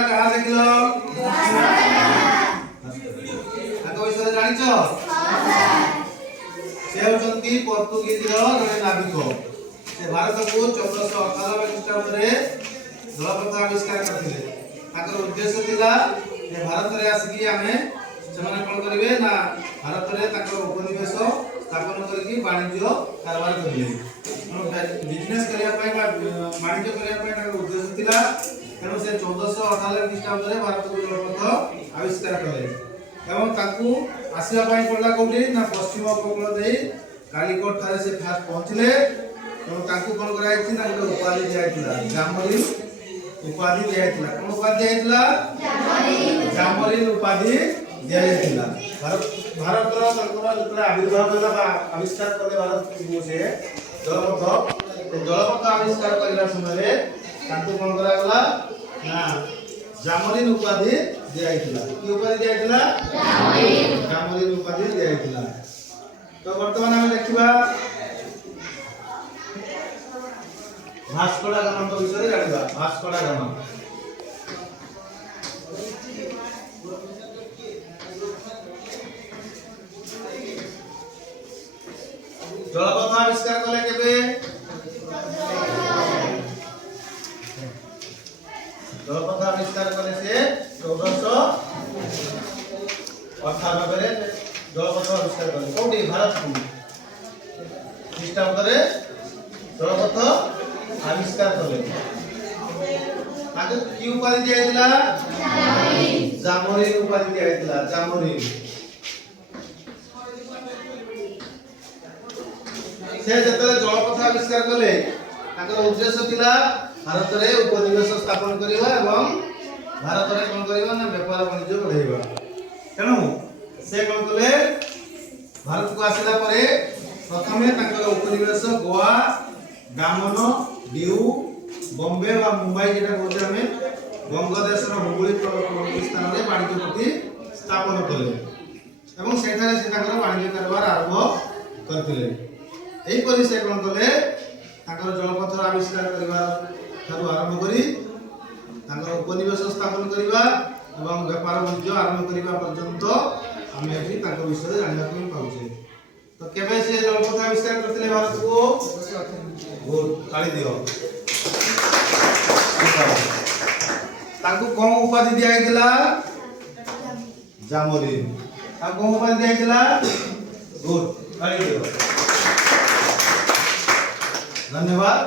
भाषा कहाँ देखिलो ताको विषय जानिछ से होचंती पोर्तुगीज रो जने नाविक से भारत को 1498 ख्रीष्टाब्द रे जलपथ आविष्कार करथिले ताकर उद्देश्य थिला जे भारत रे आसिकी आमे सेमाने कोन करिवे ना भारत रे ताकर उपनिवेश स्थापन करके वाणिज्य कारोबार करिले बिजनेस करिया पय वाणिज्य करिया पय ताकर उद्देश्य थिला तेणु से 1498 ख्रीष्टाब्द रे भारत को जलपथ आविष्कार कले एवं ताकू आसिया पय पडला कोठी ना पश्चिम उपकूल देई कालीकोट थारे से फास्ट पहुंचले तो ताकू कोन कराय छि ना गोटे उपाधि दियाइतिला जामरी उपाधि दियाइतिला कोन उपाधि दियाइतिला जामरी उपाधि दियाइतिला भारत रो सरकार जतरा आविर्भाव होला बा आविष्कार करले भारत को से जलपथ आविष्कार करला समय रे ताकू कोन करागला ना जामरी उपाधि दियाइतिला की उपाधि दियाइतिला जामरी उपाधि दियाइतिला तो वर्तमान हम देखिबा भास्को डा गामा तो विषय जानिबा भास्को डा गामा जलपथ आविष्कार कले केबे जलपथ आविष्कार कले से 1498 रे जलपथ आविष्कार कले कोठी भारत को ख्रीष्टाब्द रे जलपथ आविष्कार कले ताके की उपाधि दियाइतिला जामरी उपाधि दियाइतिला जामरी से जतले जलपथ आविष्कार कले ताकर उद्देश्य थिला भारत रे उपनिवेश स्थापन करिवा एवं भारत रे कोन करिवा ना व्यापार वाणिज्य बढ़ाइबा तेनु से कोन कले भारत को आसिला परे प्रथमे ताकर उपनिवेश गोवा दामन दीव बॉम्बे व मुंबई जेटा कहते हमें बंगलादेश रो भौगोलिक स्थान रे वाणिज्य प्रति स्थापन कले एवं सेठारे से ताकर वाणिज्य कारोबार आरंभ करथिले एही परि से कोन कले ताकर जलपथ आविष्कार करबा थारु आरंभ करी ताकर उपनिवेश स्थापन करबा एवं व्यापार वाणिज्य आरंभ करबा पर्यंत हमें एठी ताकर विषय जानिबा को पाउछे तो केबे से जलपथ आविष्कार करथिले भारत को बहुत ताली दियो ताकू कोन उपाधि दियाइतिला जामरी ताकू कोन उपाधि दियाइतिला गुड ताली दियो धन्यवाद।